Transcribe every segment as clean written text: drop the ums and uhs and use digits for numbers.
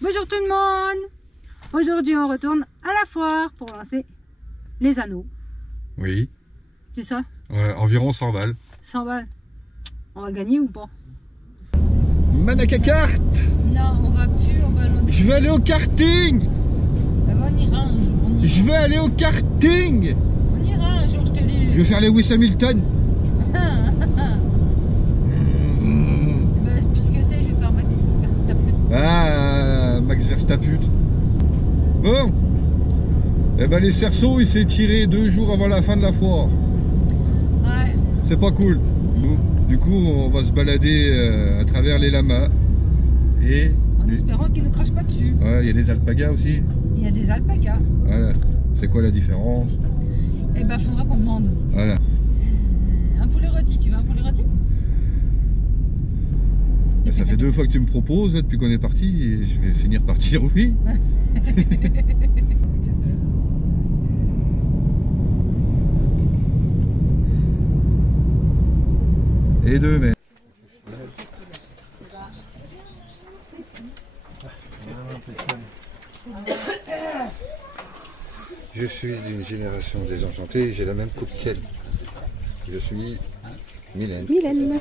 Bonjour tout le monde. Aujourd'hui on retourne à la foire pour lancer les anneaux. Oui. C'est ça? Environ 100 balles. 100 balles. On va gagner ou pas? Manaka Kart. Non, on va plus, on va l'enlever. Je vais aller au karting. Ça va, on ira un jour. Je vais aller au karting. On ira un jour, je te dis. Je vais faire les Lewis Hamilton. Puisque c'est, je vais faire Max Verstappen. Ah, Max Verstappen. Bon. Eh ben les cerceaux, il s'est tiré 2 jours avant la fin de la foire. Ouais. C'est pas cool. Du coup, on va se balader à travers les lamas. Et En espérant qu'il ne crache pas dessus. ouais, il y a des alpagas aussi. Il y a des alpacas. Voilà. C'est quoi la différence? Eh ben, faudra qu'on demande. Voilà. Un poulet rôti, tu veux un poulet rôti? Ben, ça fait 2 fois que tu me proposes là, depuis qu'on est parti et je vais finir par dire oui. Et 2 mais. Je suis d'une génération désenchantée, j'ai la même coupe qu'elle. Je suis Mylène. Mylène.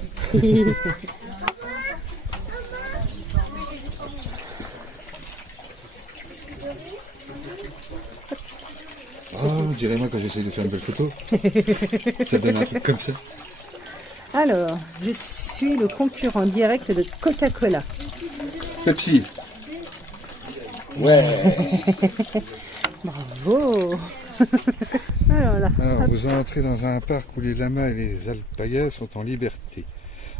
Oh, dirais-moi quand j'essaie de faire une belle photo. Ça donne un truc comme ça. Alors, je suis le concurrent direct de Coca-Cola. Pepsi. Ouais. Bravo. Alors là. Alors, vous entrez dans un parc où les lamas et les alpagas sont en liberté.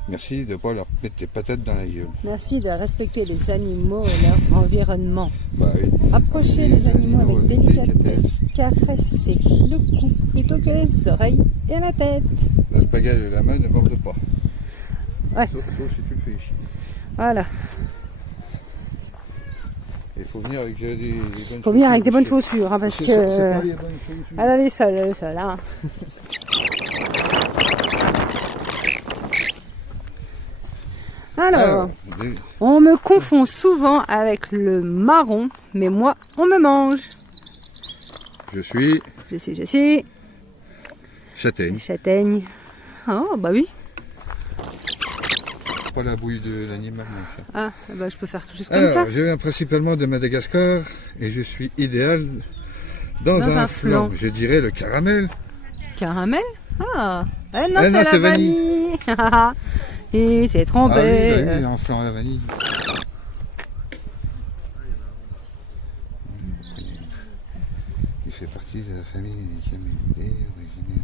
Merci de ne pas leur mettre les patates dans la gueule. Merci de respecter les animaux et leur environnement. Bah oui. Approchez les animaux avec délicatesse. Caressez le cou plutôt que les oreilles et la tête. L'alpaga et le lama ne mordent pas. Ouais. Sauf si tu le fais chier. Voilà. Il faut venir avec des bonnes chaussures. Faut venir avec des bonnes chaussures, hein, parce C'est que. pas les bonnes chaussures. Elle a les sols, hein. Alors, on me confond souvent avec le marron, mais moi, on me mange. Je suis Je suis châtaigne. châtaigne. Oh, bah oui. Pas la bouille de l'animal. Ah, bah je peux faire quelque chose comme ça. Alors, je viens principalement de Madagascar et je suis idéal dans un flan. Je dirais le caramel. Caramel? Ah, non, Ah c'est non, la c'est vanille. Et c'est trompé. Ah oui, bah oui, en flan à la vanille. Il fait partie de la famille des camélidés originaires.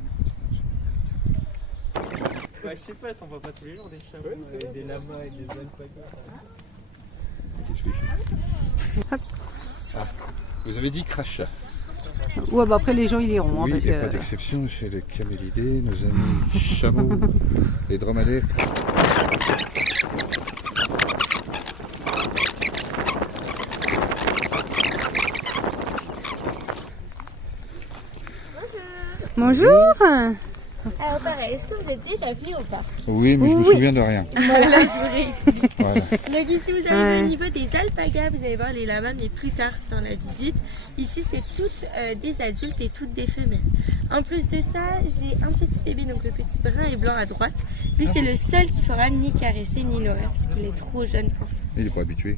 Bah, je sais pas, t'en vois pas tous les jours des chameaux avec des lamas et des alpagas. Ah, vous avez dit crachat. Ouais, bah après les gens ils iront. Oui, hein, il n'y a pas d'exception chez les camélidés, nos amis chameaux et dromadaires. Bonjour. Alors pareil, est-ce que vous êtes déjà venu au parc? Oui, mais je me souviens de rien. Voilà, je vous réexplique. Voilà. Donc ici vous arrivez au niveau des alpagas, vous allez voir les lamas mais plus tard dans la visite. Ici c'est toutes des adultes et toutes des femelles. En plus de ça, j'ai un petit bébé, donc le petit brun et blanc à droite. Lui c'est le seul qui fera ni caresser ni nourrir parce qu'il est trop jeune pour ça. Il n'est pas habitué.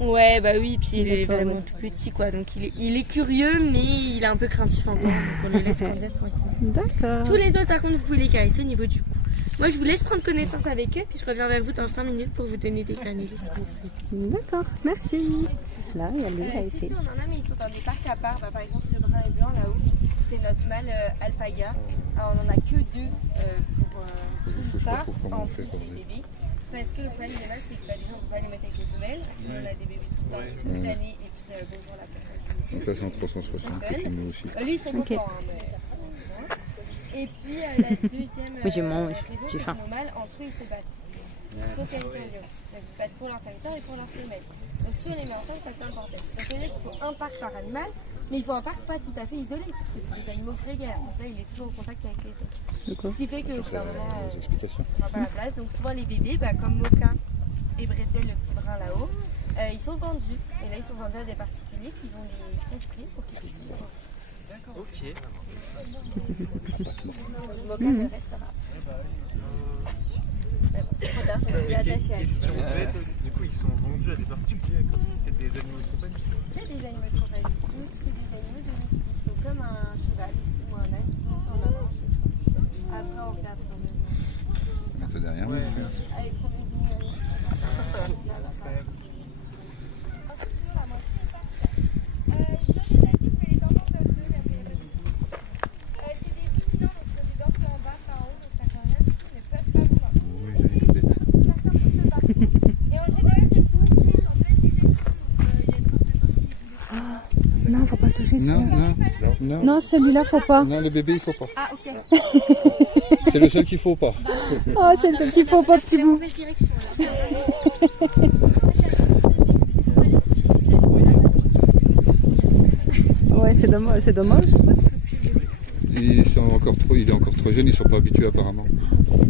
Ouais bah oui, puis il est D'accord, vraiment tout petit quoi, donc il est curieux mais il est un peu craintif encore, donc on le laisse grandir tranquille. D'accord. Tous les autres par contre vous pouvez les caresser au niveau du cou. Moi je vous laisse prendre connaissance avec eux puis je reviens vers vous dans 5 minutes pour vous donner des granules si vous le souhaitez. D'accord, merci. Là, il y a le là Ici ici. on en a mais ils sont dans des parcs à part. Bah, par exemple le brun et blanc là-haut, c'est notre mâle alpaga. Alors, on en a que 2 pour Je sais pas ça, trop comment en on fait plus pour des les- bébés. Parce que le problème des mâles c'est que déjà on peut pas les mettre avec les femelles. Sinon on a des bébés tout le temps, toute l'année et puis bonjour la personne. Donc là, c'est en 360 que je filme aussi. Lui il serait Ok. content hein, mais... Et puis la deuxième Mais je mange, raison, j'ai c'est faim. que nos mâles entre eux ils se battent. Sauf avec les hommes. Ils se battent pour leur territoire et pour leur femelle. Donc si on les met ensemble, ça fait un bordel. Donc ça veut dire qu'il faut un parc par animal, mais il faut un parc pas tout à fait isolé, parce que c'est des animaux grégaires. Donc là il est toujours en contact avec les autres. D'accord. Ce qui fait que au bout d'un moment, Des explications. on n'a pas la place. Donc souvent les bébés, bah, comme Moka et Bretzel, le petit brun là-haut. Ils sont vendus, et là ils sont vendus à des particuliers qui vont les tester pour qu'ils puissent se lancer. D'accord. Ok. Mocha ne restera pas. C'est trop tard, je suis attachée à lui. Question bête, du coup ils sont vendus à des particuliers comme si c'était des animaux de compagnie. C'est des animaux de compagnie, nous c'est des animaux domestiques, donc comme un cheval ou un âne, on a mangé. Après on regarde quand même. Un peu derrière. Ouais. Avec combien d'animaux Non, faut pas toucher ça. Non. Non, celui-là, faut pas. Non, le bébé, il faut pas. Ah ok. C'est le seul qu'il faut pas. Oh, c'est le seul qu'il faut pas, petit C'est la bout. mauvaise direction là. Ouais, c'est dommage. C'est dommage. Il est encore trop jeune, ils sont pas habitués apparemment.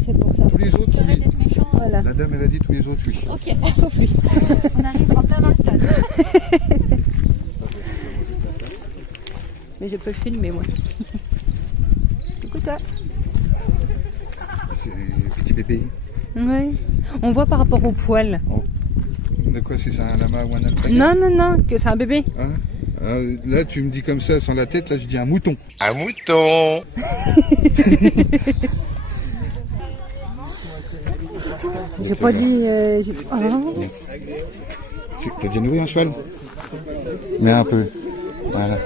C'est pour ça. Tous les autres, oui. d'être méchant. Voilà. La dame, elle a dit tous les autres, oui. Ok. Sauf lui. On arrive en plein dans le tas. Mais je peux filmer, moi. Écoute ça. C'est petit bébé. Ouais. On voit par rapport au poil. De quoi, si c'est un lama ou un alpaga? Non, que c'est un bébé. Hein? Là, tu me dis comme ça, sans la tête, là, je dis un mouton. Un mouton. J'ai pas dit. Oh. C'est que t'as déjà nourri un cheval? Mais un peu. Voilà.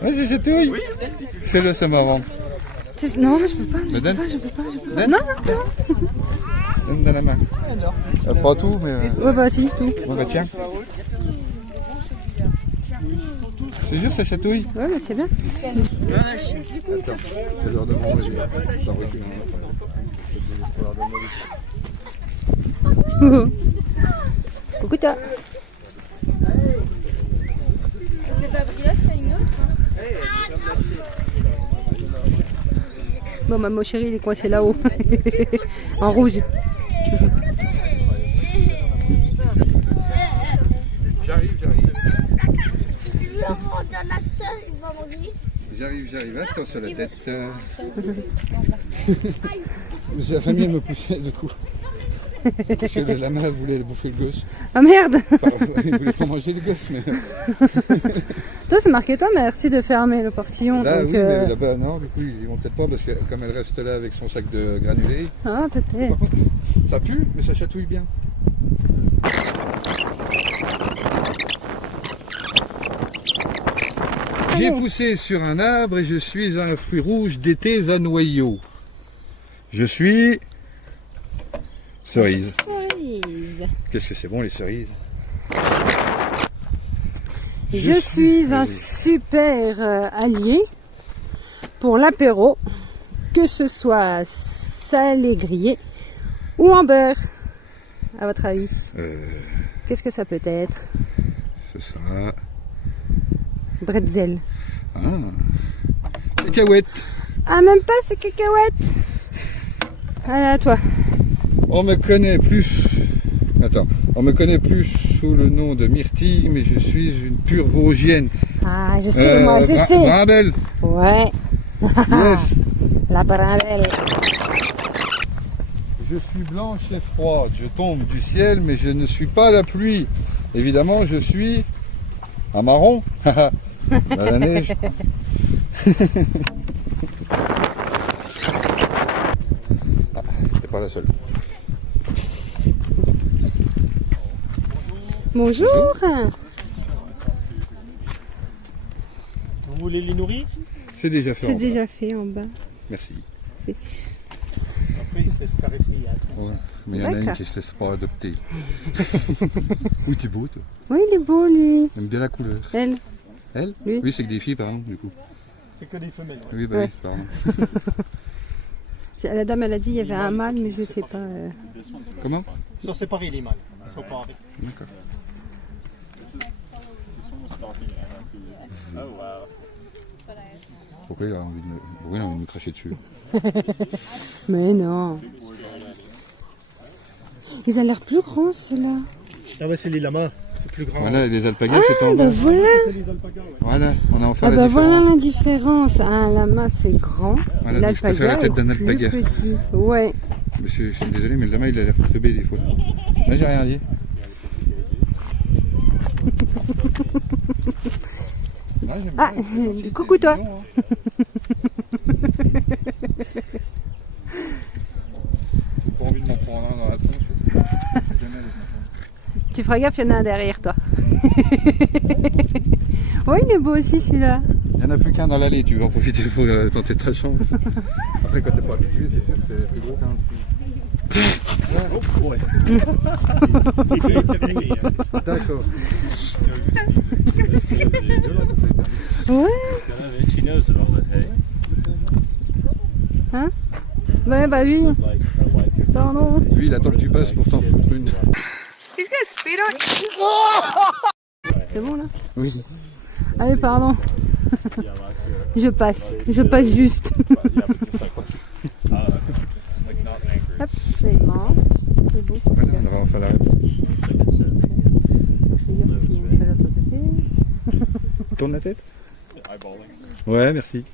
Vas-y, chatouille. Fais-le, c'est marrant. Non, je peux pas. Me donne. Je peux pas. Donne. Non. Donne dans la main. Pas tout, mais... Ouais, bah si, tout. Bon, bah tiens. C'est sûr, ça chatouille? Ouais, mais c'est bien. Attends, c'est l'heure de manger. Attends, recule. Coucou, toi. C'est pas brioche, c'est une autre. Bon, mon chéri, il est coincé là-haut. En rouge. J'arrive. Si celui-là, on donne à seul, il va manger. J'arrive. Attends sur la tête. La famille elle me poussait du coup. Parce que le lama voulait bouffer le gosse. Ah merde. Enfin, il voulait pas manger le gosse, mais... Toi, c'est marqué toi, merci de fermer le portillon. Là, donc, oui, mais là-bas, non, du coup, ils vont peut-être pas, parce que comme elle reste là avec son sac de granulés, Ah, peut-être. par contre, ça pue, mais ça chatouille bien. J'ai poussé sur un arbre et je suis un fruit rouge d'été à noyaux. Je suis... cerise. Cerise. Qu'est-ce que c'est bon les cerises? Je suis un super allié pour l'apéro, que ce soit salé grillé ou en beurre. À votre avis, qu'est-ce que ça peut être? Ce sera... Bretzel. Ah, cacahuètes. Ah, même pas, c'est cacahuètes. Allez, à toi. On me connaît plus... Attends, on me connaît plus sous le nom de Myrtille, mais je suis une pure Vosgienne. Ah, je sais, moi, je sais. Bramel. Ouais. Yes. La Bramel. Je suis blanche et froide, je tombe du ciel, mais je ne suis pas la pluie. Évidemment, je suis un marron. Dans la neige. Ah, t'es pas la seule. Bonjour. Vous voulez les nourrir? C'est déjà fait. C'est en bas. déjà fait en bas. Merci. Après, ils se laissent caresser. Ouais. Mais il y en a une D'accord. qui se laisse pas adopter. Oui, t'es beau, toi. Oui, il est beau, lui. J'aime bien la couleur. Elle. Elle? Lui. Oui, c'est que des filles, pardon, du coup. C'est que des femelles. Oui, bah Ouais. oui, pardon. La dame, elle a dit qu'il y avait un mâle, mais je sais pas. Comment? Ils sont séparés, les mâles. Ils sont pas avec. D'accord. Pourquoi il a envie de me, pourquoi il a envie de me cracher dessus? Mais non. Ils ont l'air plus grands, ceux-là. Ah ouais, c'est les lamas, c'est plus grand. Voilà, les alpagas c'est en Ah, bah bas. voilà. C'est les alpagas, ouais. Voilà, on a enfin Ah, la bah différence. voilà la différence. Un lama, c'est grand. Voilà, donc je préfère la L'alpaga tête d'un est plus alpaga. petit. Ouais. Monsieur, je suis désolé, mais le lama il a l'air teubé des fois. Là j'ai rien dit. Ouais, j'aime Ah, bien. coucou toi. Non, hein. J'ai pas envie de m'en prendre un dans la tronche. J'ai jamais avec ma Tu feras gaffe, il y en a un derrière toi. Ouais, il est beau aussi celui-là. Il n'y en a plus qu'un dans l'allée, tu vas en profiter pour tenter ta chance. Après, quand t'es pas habitué, c'est sûr que c'est plus gros qu'un Oh, ouais. Il était bien gris, hein. D'accord. Ouais. She knows it all the hay. Hein? Ouais, bah oui. Like, her wife. Pardon. Lui, il attend que tu passes pour t'en foutre une. C'est bon là? Oui. Allez, pardon. Yeah, last year. Je passe juste. But yeah, but just like not angry. Hop, c'est mort. C'est beau. Voilà, on aura enfin l'arrêt. Like it said, Fais gaffe si on fait la photo. Tourne la tête. eyeballing. Ouais, merci.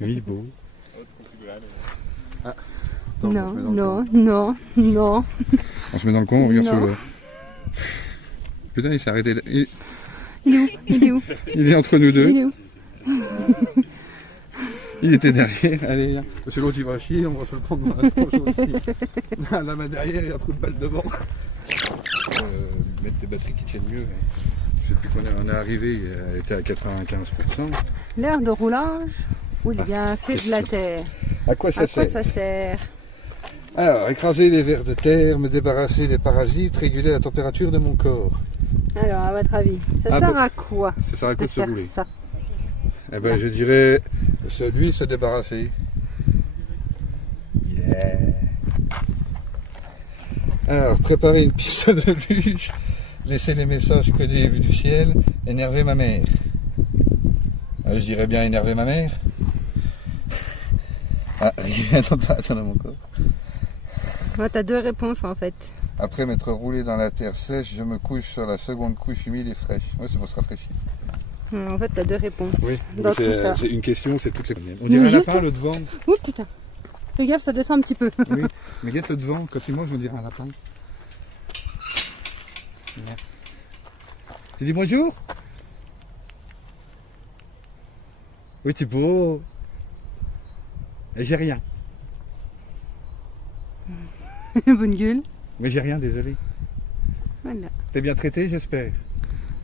Oui, beau. Attends, Non, on se met dans le non, non, non. con. On se met dans le con, on regarde Non. sur le. Putain, il s'est arrêté. Il est où? Il est où? Il est entre nous deux. Il est où? Il était derrière. Allez, viens. Parce que l'autre il va chier, on va se le prendre dans la tronche aussi. La main derrière, il y a un trou de balle devant. Mettre des batteries qui tiennent mieux. Je sais plus qu'on est arrivé, elle était à 95%. L'air de roulage ou il est bien fait de la terre? À quoi ça À quoi sert ça sert? Alors, écraser les vers de terre, me débarrasser des parasites, réguler la température de mon corps. Alors, à votre avis, ça Ah, sert bon. à quoi Ça sert à quoi de de se faire bouler? ça? Eh ben, je dirais, lui, se débarrasser. Yeah. Alors, préparer une piste de luge, laisser les messages codés vus du ciel, énerver ma mère. Je dirais bien énerver ma mère. Ah, réguler la température de mon corps. Ouais, t'as deux réponses en fait. Après m'être roulé dans la terre sèche, je me couche sur la seconde couche humide et fraîche. Ouais, c'est pour se rafraîchir. En fait, t'as deux réponses Oui, dans tout ça. c'est une question, c'est toutes les premières. On Mais dirait un juste- lapin, le devant. Oh putain. Fais gaffe, ça descend un petit peu. Oui, mais regarde le devant, quand il mange, on dirait un lapin. Merde. Tu dis bonjour? Oui, c'est beau. Et j'ai rien. Bonne gueule. Mais j'ai rien, désolé. Voilà. T'es bien traité, j'espère.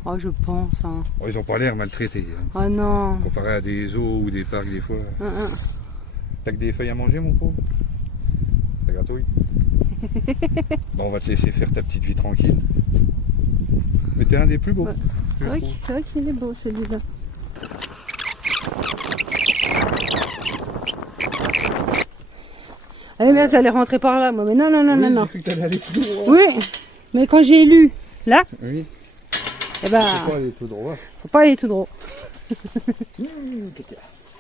Oh, je pense. Hein. Oh, ils ont pas l'air maltraités. Hein. Oh non. Comparé à des zoos ou des parcs, des fois. Hein. T'as que des feuilles à manger, mon pauvre? Ça gratouille. Bon, on va te laisser faire ta petite vie tranquille. Mais t'es un des plus beaux. Ouais. je C'est trouve. vrai qu'il est beau celui-là. Allez, merde, j'allais rentrer par là, moi. Mais non, non, non, Oui, non, j'ai non. cru que t'allais aller tout droit. Oui, mais quand j'ai lu là, Oui, eh ben, faut pas aller tout droit. faut pas aller tout droit.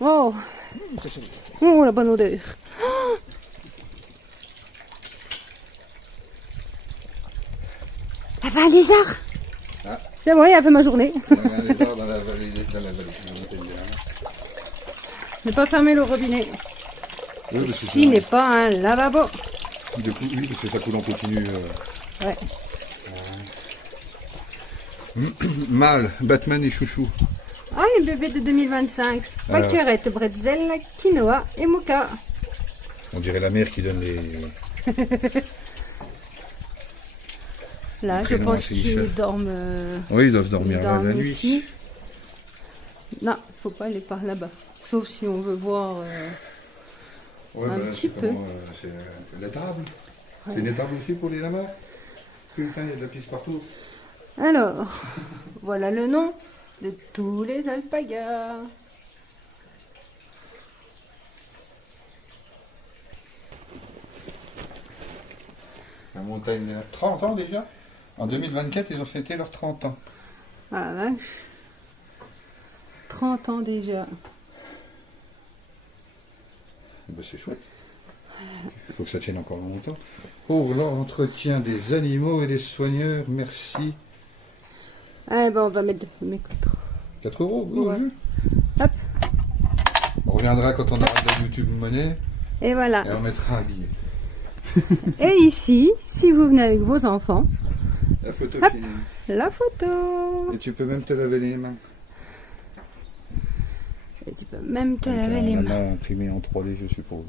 Oh, oh, la bonne odeur. Oh. Ah, va, un lézard. Ah. C'est bon, il a fait ma journée. On a un lézard dans la vallée. Ne pas fermer le robinet. Oui, parce que S'il n'est pas un lavabo. du coup, oui, parce que ça coule en continu. Ouais. Mâle, Batman et Chouchou. Ah, les bébés de 2025. Alors. Pâquerette, bretzel, quinoa et mocha. On dirait la mère qui donne les. Là, je Prénom pense assez Michel. qu'ils dorment. Oui, ils doivent ils dormir dorment la nuit. ici. Non, faut pas aller par là-bas. Sauf si on veut voir. Ouais, Un petit c'est peu. c'est l'étable. C'est une étable aussi pour les lamas. Putain, il y a de la pisse partout. Alors, voilà le nom de tous les alpagas. La montagne, elle a 30 ans déjà. En 2024, ils ont fêté leurs 30 ans. Ah la vache. 30 ans déjà. Ben, c'est chouette. Il faut que ça tienne encore longtemps. Pour l'entretien des animaux et des soigneurs, merci. Ah ben on va mettre mes 4 €, oui, Ouais. oui. Hop. On reviendra quand on aura de la YouTube monnaie Et voilà. et on mettra un billet. Et ici, si vous venez avec vos enfants, La photo Hop. finie. la photo. Et tu peux même te laver les mains. Et tu peux même te Avec laver un les mains. main imprimé en 3D, je suppose.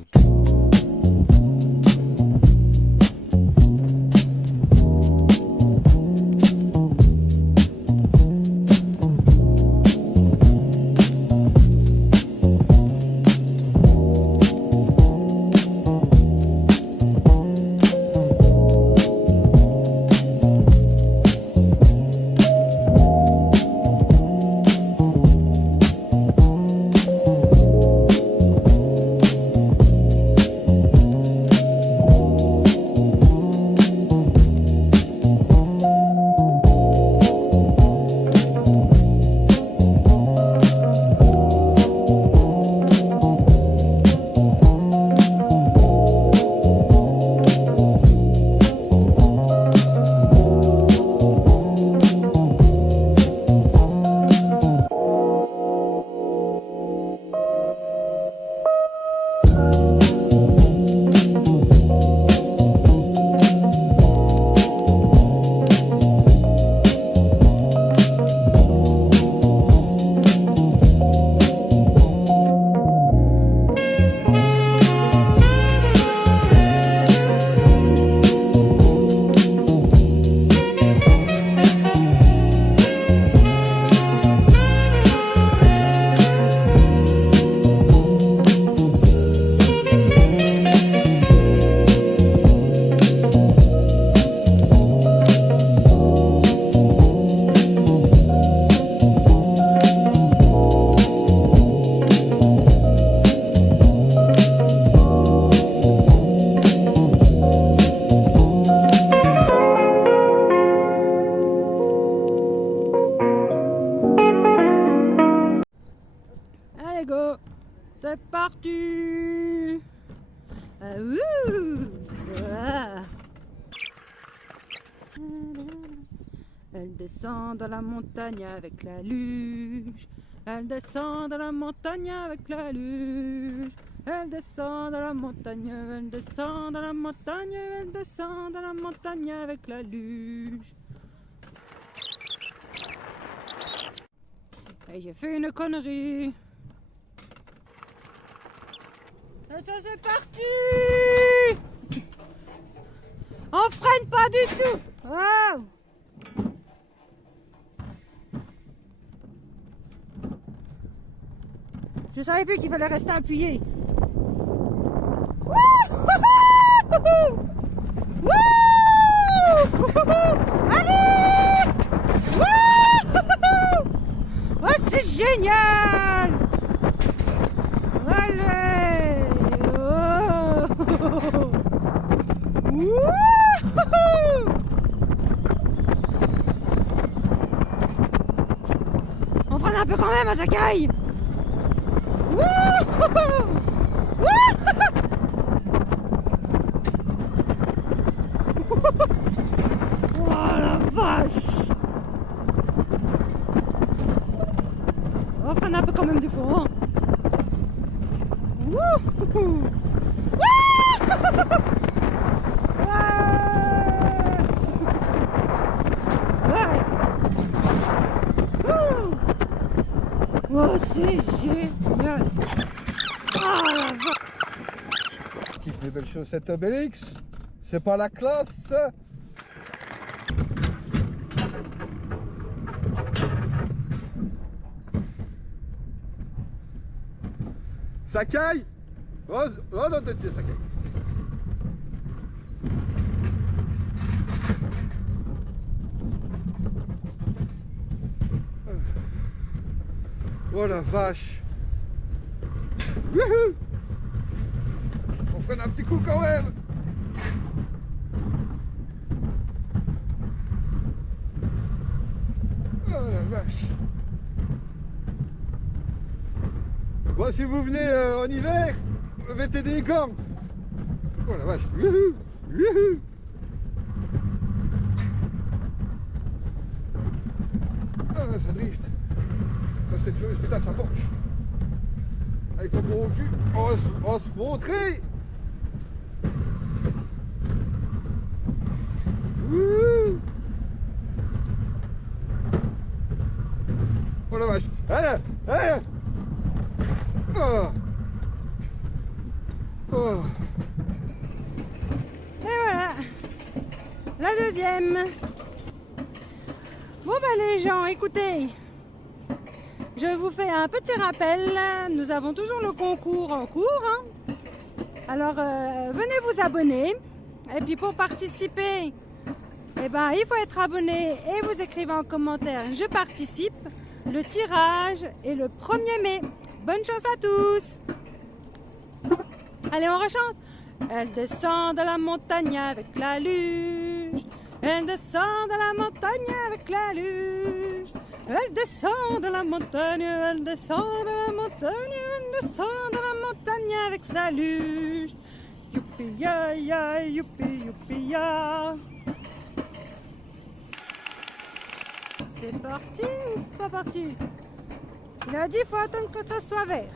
Allez go, c'est parti. Ah, ouh, voilà. Elle descend dans la montagne avec la luge. Elle descend dans la montagne avec la luge. Elle descend dans la montagne, elle descend dans la montagne, elle descend dans la montagne avec la luge. Et j'ai fait une connerie. Et ça c'est parti. On freine pas du tout. Wow. Je savais plus qu'il fallait rester appuyé. Allez. Oh, c'est génial. Allez. On freine un peu quand même à Sakai. Oh la vache. On freine un peu quand même du fond. Oh, c'est génial. Oh la vache. Kiffe les belles chaussettes Obélix. C'est pas la classe. Sakai. Oh non, t'es Sakai. Oh la vache. Wouhou. On freine un petit coup quand même. Oh la vache. Bon, si vous venez en hiver, mettez des cornes. Oh la vache. Youhou, youhou. Ah, ça drift. Ça c'était curieux, putain, ça penche. Avec le gros cul, on va se montrer. Wouhou. Oh la vache. Allez, allez. Oh. Oh. Et voilà, la deuxième. Bon ben les gens, écoutez, je vous fais un petit rappel. Nous avons toujours le concours en cours. Hein. Alors venez vous abonner. Et puis pour participer, eh ben, il faut être abonné et vous écrivez en commentaire « Je participe ». Le tirage est le 1er mai. Bonne chance à tous. Allez, on rechante. Elle descend de la montagne avec la luge. Elle descend de la montagne avec la luge. Elle descend de la montagne, elle descend de la montagne, elle descend de la montagne avec sa luge. Youpi ya ya, youpi youpi ya. C'est parti ou pas parti? Il a dit qu'il faut attendre que ça soit vert.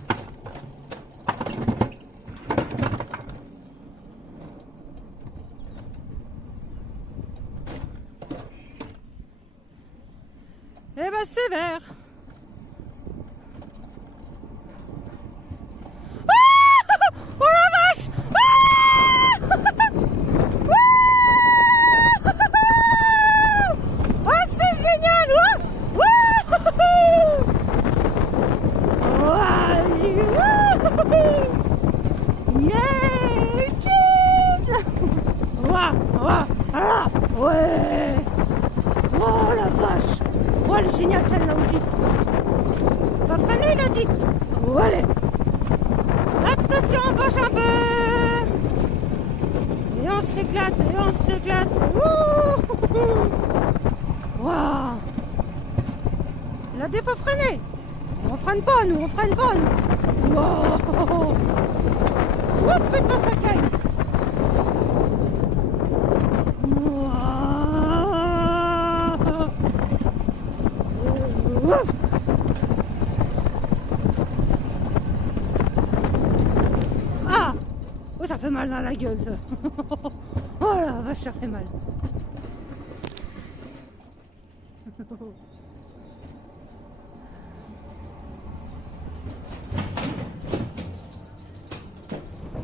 Eh ben c'est vert. Ah, oh la vache! Ah, ah, c'est génial! Yeah! Cheese! Ouais! Oh la vache! Oh, elle est géniale celle-là aussi! Va freiner, il a dit! Oh, allez! Attention, on penche un peu! Et on s'éclate, et on s'éclate! Waouh! Là, il faut freiner! On freine pas, nous, on freine pas, nous! Wow! Oh putain, ça caille! Ah! Oh, ça fait mal dans la gueule, ça! Oh la vache, ça fait mal!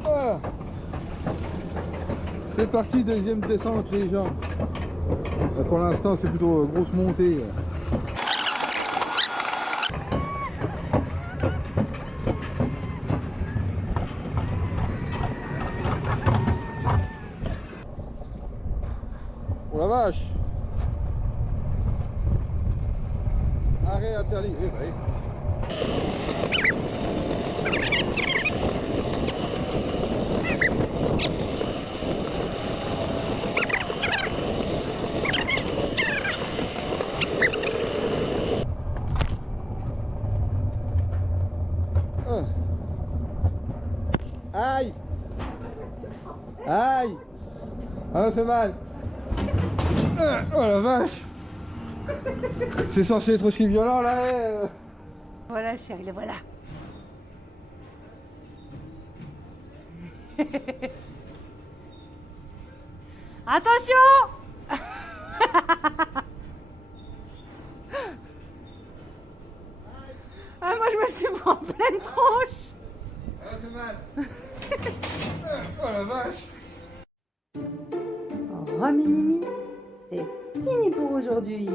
Ah. C'est parti, deuxième descente les gens. Pour l'instant c'est plutôt grosse montée. Oh la vache. Arrêt interdit. Eh ben. Aïe! Aïe! Ah, ça fait mal! Oh la vache! C'est censé être aussi violent là! Voilà, chérie, le voilà! Attention! Ah, moi je me suis pris en pleine tronche! Ah, c'est mal! Oh la vache! Remimimi, c'est fini pour aujourd'hui.